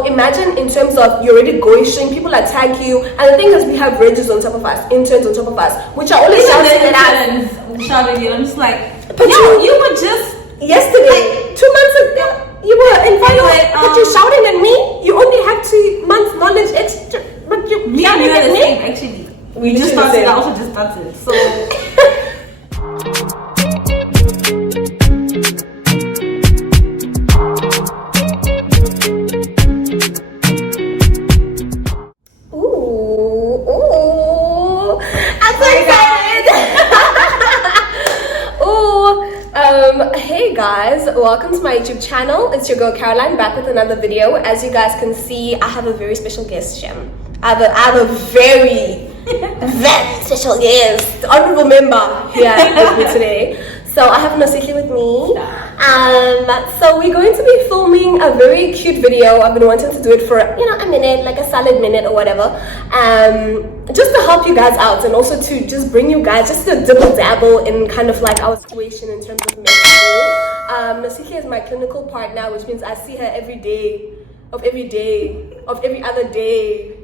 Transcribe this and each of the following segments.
So imagine in terms of you're already going, people attack you, and the thing is we have rages on top of us, interns on top of us, which are always shouting at us. Shouting at, I'm just like, but you were just yesterday, 2 months ago, you were in finance, but you're shouting at me. You only have 2 months knowledge extra, but you're shouting at me. Actually, we just started. I also just started. So. Hey guys, welcome to my YouTube channel. It's your girl Caroline back with another video. As you guys can see, I have a very special guest, Shem. I have a very special guest, honorable member here with me today. So I have Nositli with me. So we're going to be filming a very cute video. I've been wanting to do it for a minute, like a solid minute or whatever. Just to help you guys out and also to just bring you guys just to dibble dabble in kind of like our situation in terms of med school. Nositli is my clinical partner, which means I see her every day, of every other day.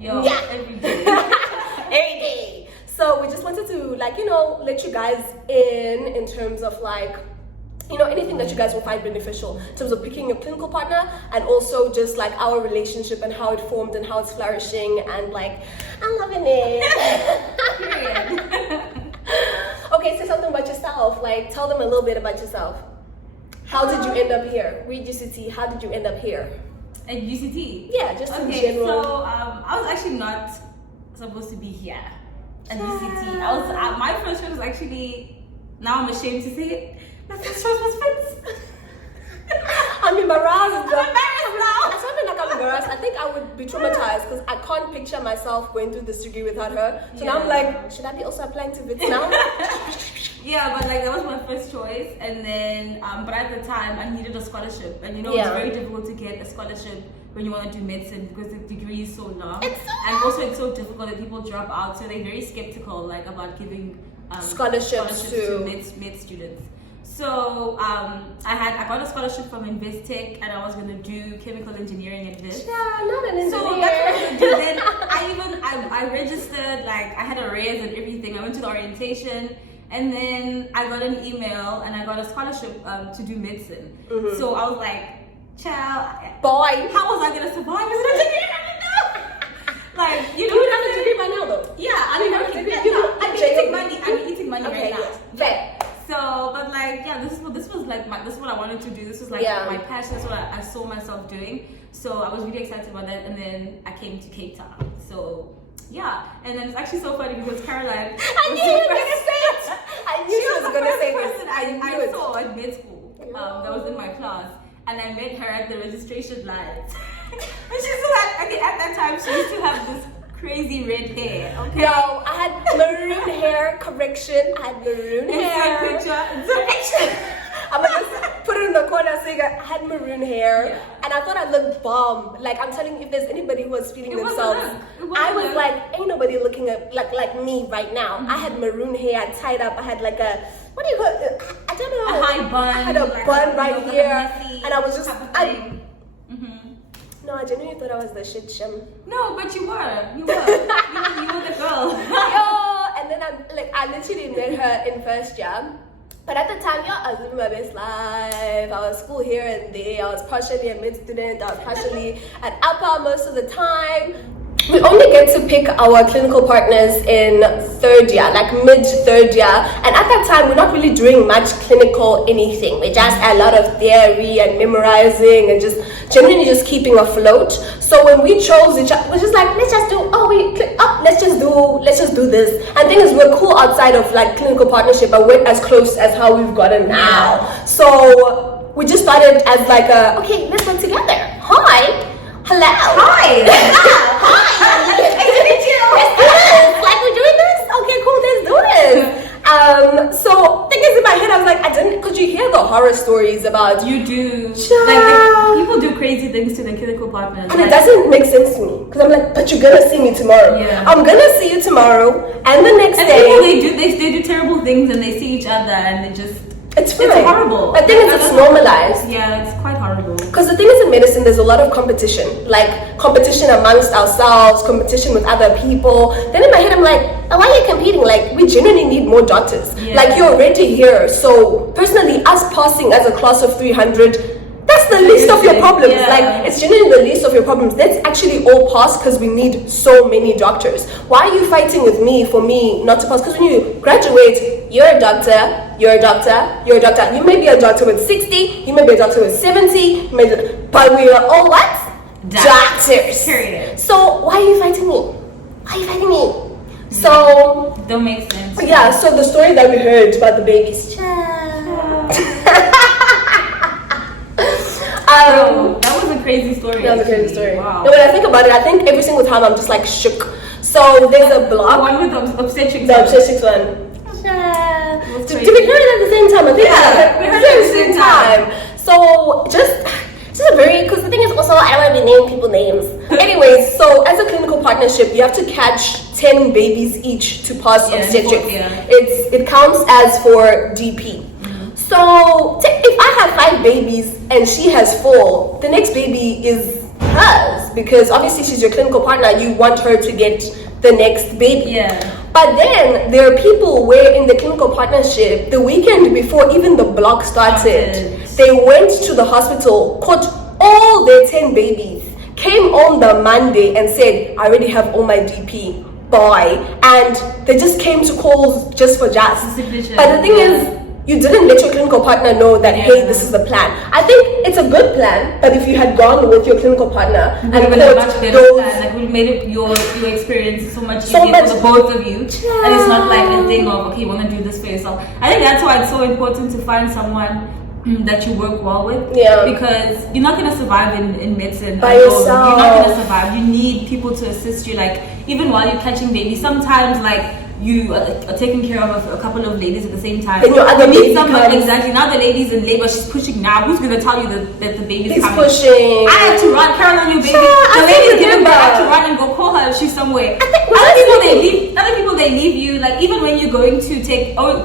Every day. Every day. So we just wanted to let you guys in terms of anything that you guys will find beneficial in terms of picking a clinical partner, and also just like our relationship and how it formed and how it's flourishing, and like I'm loving it. Period. Okay, say something about yourself. Like tell them a little bit about yourself. How did you end up here? Read UCT. How did you end up here? At UCT? Yeah, just in general. So I was actually not supposed to be here at UCT. My first choice was actually, now I'm ashamed to say it, my first choice was Prince. I'm embarrassed. I'm embarrassed now. It's not like I'm embarrassed. I think I would be traumatized because I can't picture myself going through this degree without her. So now I'm like, should I be also applying to VITS now? Yeah, but that was my first choice, and then but at the time I needed a scholarship, and it's very difficult to get a scholarship when you want to do medicine because the degree is so long, and also it's so difficult that people drop out, so they're very skeptical about giving scholarships to med students. So I got a scholarship from Investec, and I was going to do chemical engineering at this. Yeah, not an engineer. So that's what I was going to do. Then I registered, I had a raise and everything. I went to the orientation, and then I got an email, and I got a scholarship to do medicine. Mm-hmm. So I was like, child, boy, how was I going to survive as an engineer? I don't know. You don't have a degree by now, though. Yeah, I'm eating money right now. Fair. So, but this was what I wanted to do. This was my passion. That's what I saw myself doing. So I was really excited about that. And then I came to Cape Town. So yeah, and then it's actually so funny because Caroline. I knew you were gonna say it. I knew she was gonna say this. I saw at med school that was in my class, and I met her at the registration line. And she still had, at that time she used to have this crazy red hair. Okay. No, I had maroon hair. Correction. I had maroon hair. Correction. I'm gonna just put it in the corner saying I had maroon hair, and I thought I looked bomb. I'm telling you, if there's anybody who was feeling themselves, I was like, ain't nobody looking at like me right now. Mm-hmm. I had maroon hair tied up. I had a what do you call it? I don't know. A high bun. I had a bun right here, and I was just No, I genuinely thought I was the shit, Shem. No, but you were. You were the girl. Yo, and then I literally met her in first year. But at the time, I was living my best life. I was school here and there. I was partially a mid student. I was partially at upper most of the time. We only get to pick our clinical partners in third year, mid third year. And at that time, we're not really doing much clinical anything. We just a lot of theory and memorizing and just genuinely just keeping afloat. So when we chose each other, we're just like, let's just do this. And thing is, we're cool outside of clinical partnership, but we're as close as how we've gotten now. So we just started as okay, let's work together. Hi. Hello. Hi. Hi. Nice to meet you. Let's do this. We're doing this? Okay, cool. Let's do this. So thing is, in my head, I was like, could you hear the horror stories about? You do. People do crazy things to their clinical partners. And it doesn't make sense to me. Because I'm like, but you're going to see me tomorrow. Yeah. I'm going to see you tomorrow. And the next day. People, they do terrible things and they see each other and they just. It's fine. It's horrible. I think it's normalized. Yeah, it's quite horrible. Because the thing is, in medicine, there's a lot of competition. Like, competition amongst ourselves, competition with other people. Then in my head, I'm like, oh, why are you competing? Like, we genuinely need more doctors. Yeah. Like, you're already here. So, personally, us passing as a class of 300, that's the least of your problems. Yeah. Like, it's genuinely the least of your problems. Let's actually all pass because we need so many doctors. Why are you fighting with me for me not to pass? Because when you graduate, you're a doctor, you're a doctor, you're a doctor. You may be a doctor with 60, you may be a doctor with 70, but we are all what? Doctors. Period. So why are you fighting me? Why are you fighting me? So don't make sense. Yeah, so the story that we heard about the babies. That was a crazy story. That was a crazy story. Wow. No, when I think about it, I think every single time I'm just like shook. So there's a blog. The one with the obstetrics. The obstetrics one. Did we hear it at the same time? I think we heard it at the same time. So just a very, because the thing is also I don't want to be naming people names. Anyways, so as a clinical partnership, you have to catch 10 babies each to pass obstetrics. It counts as for DP. So if I have 5 babies and she has 4, the next baby is hers because obviously she's your clinical partner. You want her to get the next baby. Yeah. But then there are people where in the clinical partnership, the weekend before even the block started, they went to the hospital, caught all their 10 babies, came on the Monday and said, I already have all my DP, bye. And they just came to calls just for just. But the thing is, you didn't let your clinical partner know that, hey, this is the plan. I think it's a good plan, but if you had gone with your clinical partner and a much better plan, like we made it your experience so much easier for the both of you, and it's not like a thing of okay, you want to do this for yourself. I think that's why it's so important to find someone that you work well with, because you're not gonna survive in medicine by alone. yourself. You're not gonna survive. You need people to assist you. Like even while you're catching babies, sometimes like you are taking care of a couple of ladies at the same time. Then your other baby exactly. Now the lady's in labor, she's pushing now. Who's gonna tell you that the baby's coming? Pushing. I have to run, Caroline, your baby. The lady's giving birth. I have to run and go call her if she's somewhere. Other people they leave you. Like even when you're going to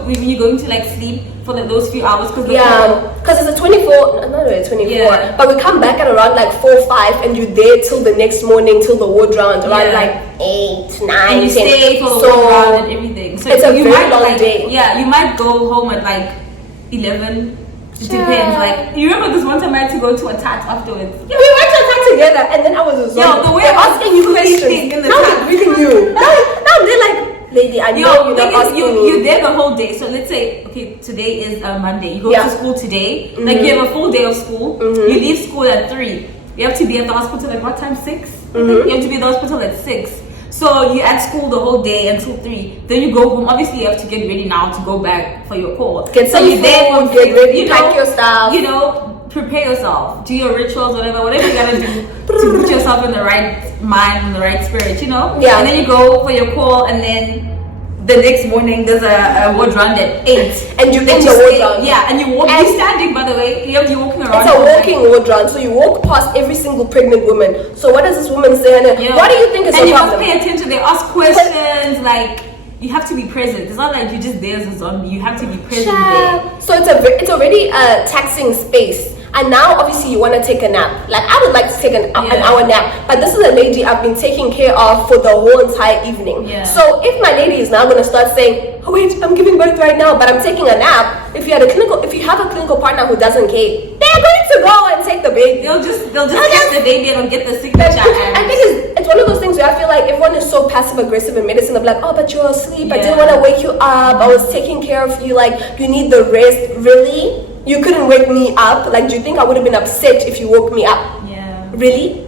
when you're going to like sleep for those few hours because it's a 24, not really 24, but we come back at around like 4, 5, and you're there till the next morning till the ward round around like 8, 9, and you 10. stay for the ward round and everything. So it's a you very might long day. Yeah, you might go home at like 11. It depends. Like you remember this one time I had to go to a tat afterwards. Yeah, we went to a tat together, and then I was the way they're asking you questions. In the now tat. they're reading you. Now they're like, lady, I know you're not asking me. You're there the whole day. So let's say, okay, today is Monday. You go to school today. Like you have a full day of school. You leave school at 3. You have to be at the hospital at what time? 6? You have to be at the hospital at 6. So you're at school the whole day until 3. Then you go home. Obviously, you have to get ready now to go back for your call. Get some food, get ready, pack your stuff. You know, prepare yourself. Do your rituals, whatever you gotta do to put yourself in the right mind, in the right spirit, you know? Yeah. And then you go for your call, and then the next morning there's a ward round at 8. And you in the ward round. Yeah, and you walk. You're standing, by the way. You're walking around. It's a walking ward round, so you walk past every single pregnant woman. So what does this woman say? What do you think is your problem? And you have to pay attention. They ask questions like. You have to be present. It's not like you're just there as a zombie. You have to be present there. So it's already a taxing space. And now obviously you want to take a nap. Like I would like to take an hour nap, but this is a lady I've been taking care of for the whole entire evening. So if my lady is now going to start saying, oh wait, I'm giving birth right now, but I'm taking a nap. If you have a clinical partner who doesn't care, they're going to go and take the baby. They'll just get the baby and get the signature. I think it's one of those things where I feel like everyone is so passive aggressive in medicine. They're like, oh, but you're asleep. I didn't want to wake you up. I was taking care of you. Like you need the rest. Really? You couldn't wake me up? Like, do you think I would have been upset if you woke me up? Yeah. Really?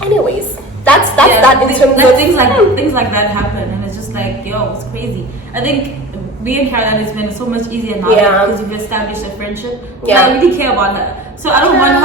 Anyways, that's that in terms of things like that happen, and it's just like, yo, it's crazy. I think me and Caroline has been so much easier now because we've established a friendship. Yeah. I really care about her, so I don't want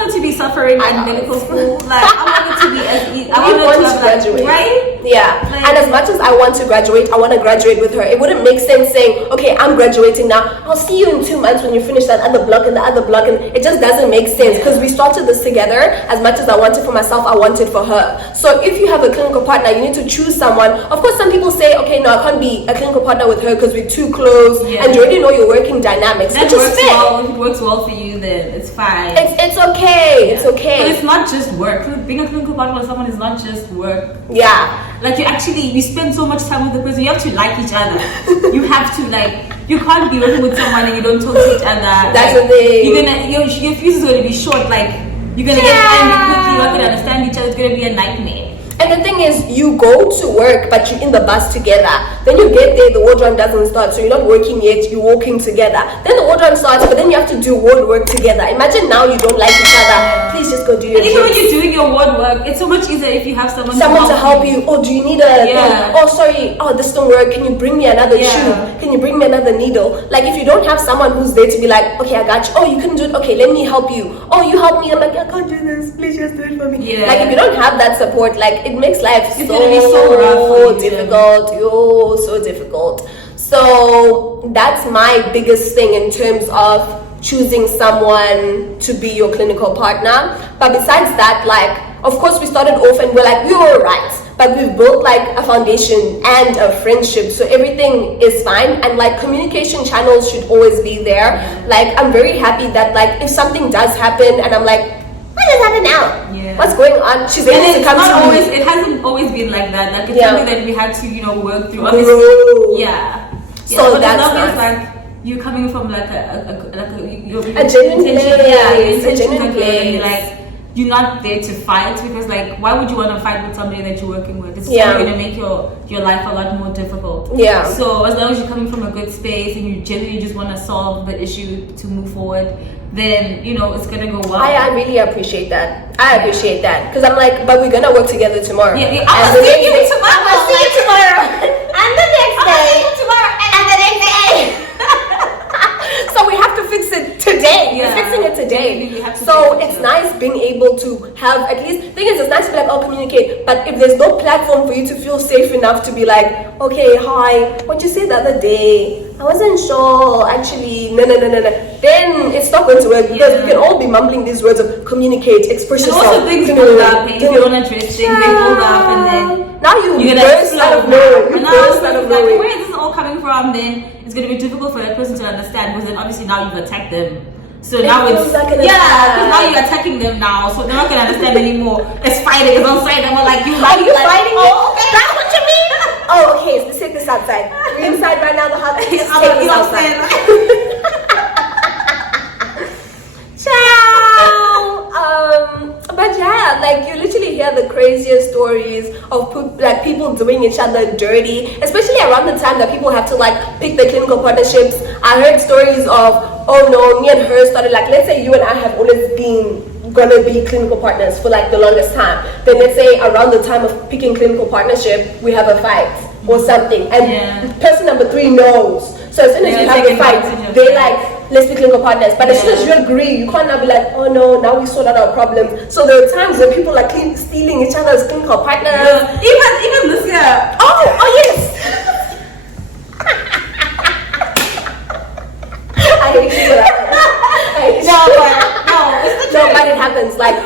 her to be suffering in medical school. Like I want it to be want to graduate, right? Yeah. Like, and as much as I want to graduate, I want to graduate with her. It wouldn't make sense saying, okay, I'm graduating now, I'll see you in 2 months when you finish that other block and the other block, and it just doesn't make sense because we started this together. As much as I want it for myself, I want it for her. So if you have a clinical partner, you need to choose someone. Of course, some people say, okay, no, I can't be a clinical partner with her because we're too close, and you already know your working dynamics. That works well. If it works well for you, then it's fine. It's okay. It's okay. But it's not just work. Being a clinical partner with someone is not just work. Yeah. Like you spend so much time with the person. You have to like each other. You have to you can't be working with someone and you don't talk to each other. That's the thing. Your fuse is going to be short. Like you're going to get angry quickly. You're not going to understand each other. It's going to be a nightmare. And the thing is, you go to work, but you're in the bus together. Then you get there, the ward run doesn't start, so you're not working yet, you're walking together. Then the ward run starts, but then you have to do ward work together. Imagine now you don't like each other. Please just go do your And even when you're doing your ward work, it's so much easier if you have someone to help you. Oh, do you need a oh, sorry, oh, this don't work. Can you bring me another tube? Can you bring me another needle? Like, if you don't have someone who's there to be like, okay, I got you. Oh, you can do it. Okay, let me help you. Oh, you help me. I'm like, I can't do this. Please just do it for me. Yeah. Like, if you don't have that support, like, it makes life it's gonna be so rough, difficult. So difficult. So that's my biggest thing in terms of choosing someone to be your clinical partner. But besides that, like, of course, we started off and we're like, we were right, but we've built like a foundation and a friendship, so everything is fine. And like, communication channels should always be there. Like, I'm very happy that like, if something does happen and I'm like, what does happen now? What's going on? She's able to come to me. It hasn't always been like that. Like, it's something that we had to, work through. Obviously, So but that's nice. Like, you're coming from like a genuine place. A genuine place. Like, you're not there to fight, because like, why would you want to fight with somebody that you're working with? It's going to make your life a lot more difficult. So as long as you're coming from a good space and you genuinely just want to solve the issue to move forward, then it's gonna go well. I really appreciate that. I appreciate that, because I'm like, but we're gonna work together tomorrow. I'm gonna see you tomorrow. I'm gonna see you tomorrow, and the next day, tomorrow, and the next day. So we have to fix it today. We're fixing it today. So it's nice being able to have, at least, thing is, it's nice to be like, I'll communicate, but if there's no platform for you to feel safe enough to be like, okay, hi, what you said the other day, I wasn't sure, actually, no, then it's not going to work, because we can all be mumbling these words of communicate, express yourself. And also things build up, if you don't address things, they build up, and then now you're burst out of nowhere. Where is this all coming from? Then it's going to be difficult for that person to understand, because then obviously now you've attacked them. So now it's like because now you're attacking them now, so they're not gonna understand anymore. It's fighting, it's on side. I'm like, you fighting? Oh, okay. That's what you mean? Oh, okay. So let's take this outside. We're inside right now. The house. Let's take this outside. Ciao. But yeah, like, you literally hear the craziest stories of like people doing each other dirty, especially around the time that people have to like pick their clinical partnerships. I heard stories of, oh no, me and her started, like, let's say you and I have always been gonna be clinical partners for like the longest time. Then let's say around the time of picking clinical partnership, we have a fight or something, and person number 3 knows. So as soon as you have a fight, they like, let's be clinical partners. But as soon as you agree, you can't now be like, oh no, now we sort out our problems. So there are times where people are stealing each other's clinical partners. Even this year. Oh yes. I hate you for that. No, but it happens. Like,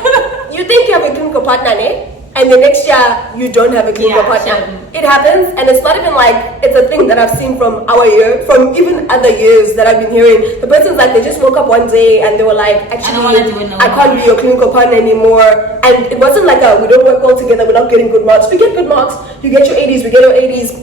you think you have a clinical partner, eh? And the next year you don't have a clinical partner. It happens, and it's not even like it's a thing that I've seen from our year, from even other years that I've been hearing. The person's like, they just woke up one day and they were like, actually, I can't be your clinical partner anymore. And it wasn't like we don't work well together, we're not getting good marks. We get good marks, you get your 80s, we get our 80s,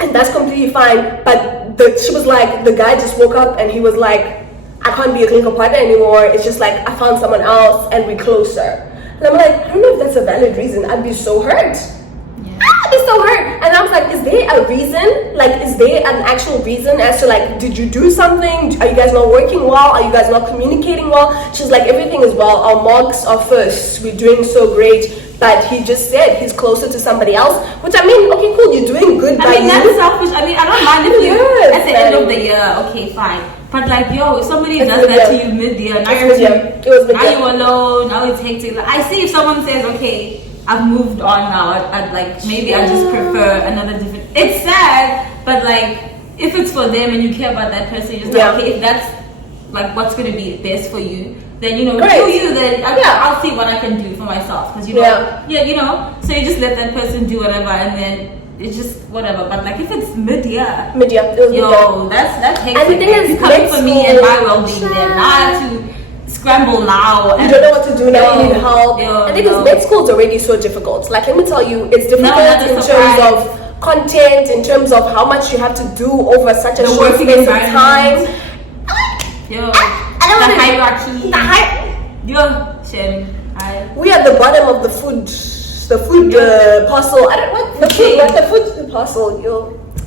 and that's completely fine. But she was like, the guy just woke up and he was like, I can't be a clinical partner anymore. It's just like, I found someone else and we're closer. And I'm like, I don't know if that's a valid reason. I'd be so hurt. I'd be so hurt. And I was like, is there a reason? Like, is there an actual reason as to like, did you do something? Are you guys not working well? Are you guys not communicating well? She's like, everything is well. Our marks are first. We're doing so great. But he just said he's closer to somebody else. Which, I mean, okay, cool. You're doing good. I mean, that's selfish. I mean, I don't mind if you, at the end of the year, okay, fine. But like, yo, if somebody does that to you mid-year, now you're alone, now it's hectic. Like, I see if someone says, okay, I've moved on now. I'd like maybe I just prefer another different. It's sad, but like if it's for them and you care about that person, you're just like, okay, if that's like what's gonna be best for you, then you know, do you, then I'll see what I can do for myself, because you know, you know, so you just let that person do whatever, and then it's just whatever. But like if it's mid-year, yo, that's hectic. And the thing is, coming for me and my well-being, then not to scramble now. You don't know what to do now. You need help. I think med school is already so difficult. Like, let me tell you, it's difficult in terms of content, in terms of how much you have to do over such a short space of time. Yo, the hierarchy. We are the bottom of the food parcel. I don't know the food parcel.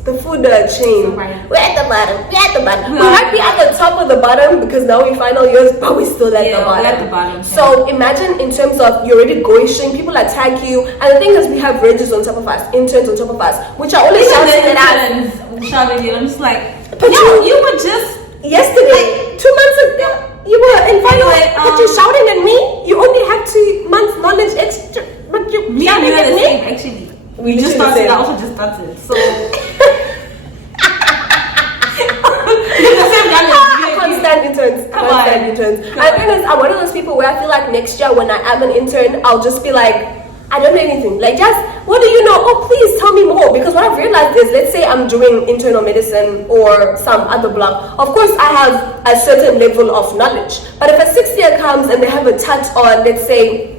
The food chain. We're at the bottom. We might be at the top of the bottom because now we're final years, but we're still at the bottom. We're at the bottom. So imagine in terms of you're already going string, people attack you, and the thing is we have ranges on top of us, interns on top of us, which are always shouting at us. Shouting at you. I'm just like, but you were just yesterday, 2 months ago, you were in final, but you're shouting at me. You only have 2 months knowledge extra, but you're shouting at me. Actually, we just started. I also just started. So. Constant interns. I think I'm one of those people where I feel like next year when I am an intern, I'll just be like, I don't know anything. Like, just, what do you know? Oh, please tell me more. Because what I've realized is, let's say I'm doing internal medicine or some other block. Of course, I have a certain level of knowledge. But if a 6th year comes and they have a touch on, let's say,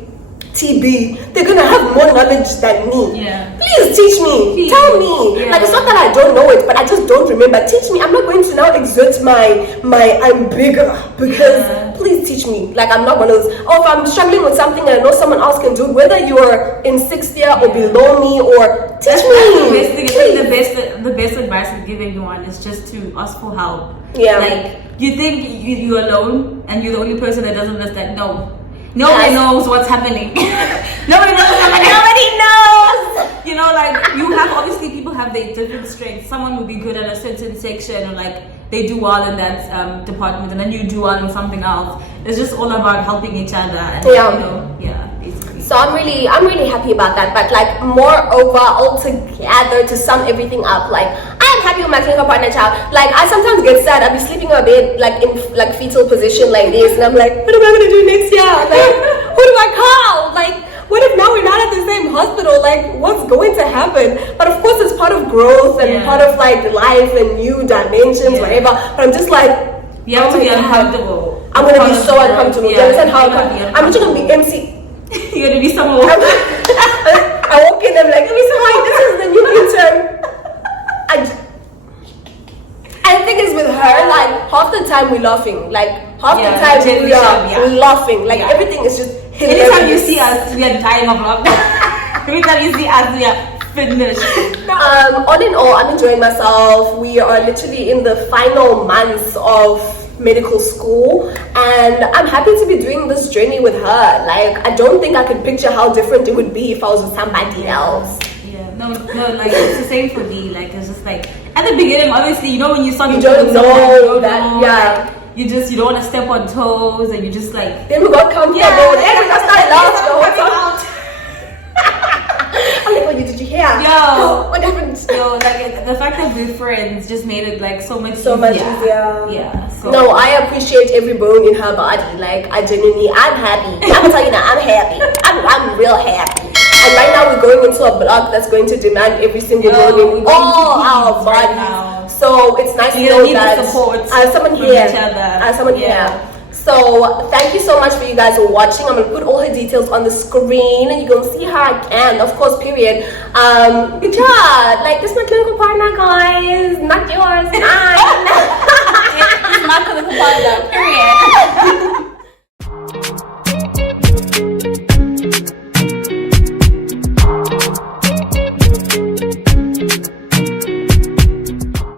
TB, they're gonna have more knowledge than me. Please teach me. Tell me. Like, it's not that I don't know it, but I just don't remember. Teach me. I'm not going to now exert my I'm bigger, because please teach me. Like, I'm not one of those. Oh, if I'm struggling with something and I know someone else can do it, whether you're in 6th year or below me, or teach me. The best advice I give anyone is just to ask for help. Like, you think you're alone and you're the only person that doesn't understand. No. Nobody knows what's happening. Nobody knows what's happening. Nobody knows. You know, like, you have, obviously people have their different strengths. Someone will be good at a certain section, or like they do well in that department, and then you do well in something else. It's just all about helping each other. And, you know, basically. So I'm really happy about that. But like, moreover, altogether, to sum everything up, like, I'm happy with my clinical partner child. Like, I sometimes get sad. I'll be sleeping in my bed, like in like fetal position like this, and I'm like, what am I gonna do next year? Like, who do I call? Like, what if now we're not at the same hospital? Like, what's going to happen? But of course, it's part of growth and part of like life and new dimensions, whatever. But I'm just like, you have to be uncomfortable. I'm gonna be so uncomfortable. Do you understand how I'm just gonna be MC. You're gonna be someone. I walk in, I'm like, hi, this is the new intern. And the thing is with her, like, half the time we're laughing. Like, half the time we are laughing. Like, everything is just hilarious. Anytime you see us, we are dying of laughter. Every time you see us, we are finished. All in all, I'm enjoying myself. We are literally in the final months of medical school, and I'm happy to be doing this journey with her. Like, I don't think I could picture how different it would be if I was with somebody else. No, like, it's the same for me. Like, it's just like, at the beginning, obviously, you know, when you start, you don't know that, like, you don't want to step on toes, and you just like, then we got comfortable, then we got started laughing the whole time. I'm like, oh, did you hear? What happened? Like, the fact that we're friends just made it like so much easier. So. No, I appreciate every bone in her body. Like, I'm happy. I'm telling you now, I'm happy. I'm real happy. And right now we're going into a block that's going to demand every single bone in all our bodies. Right, so it's nice to know that I have someone here. So thank you so much for you guys watching. I'm gonna put all her details on the screen, and you're gonna see her again, of course, period. Good job. Like, this is my clinical partner, guys, not yours, mine. It's my clinical partner, period.